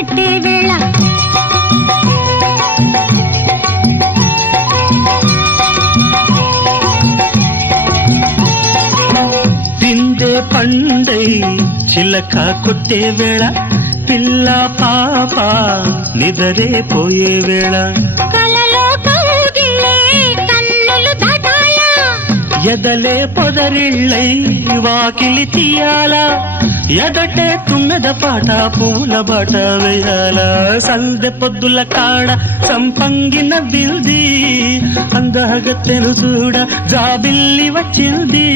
కట్టే వేళ పిందే పండై చిలక కొట్టే వేళ పిల్ల పాప నిదరే పోయే వేళ కలలో కౌగిలే కన్నులు దాటాయా ఎదలే పొదరిళ్ళై వాకిలి తీయాలా ఎదటే తున్నద పాట పూల బాట వేయాల సందె పొద్దుల కాడ సంపంగిన బిల్ది అందగత్తెను చూడ జాబిల్లి వచ్చింది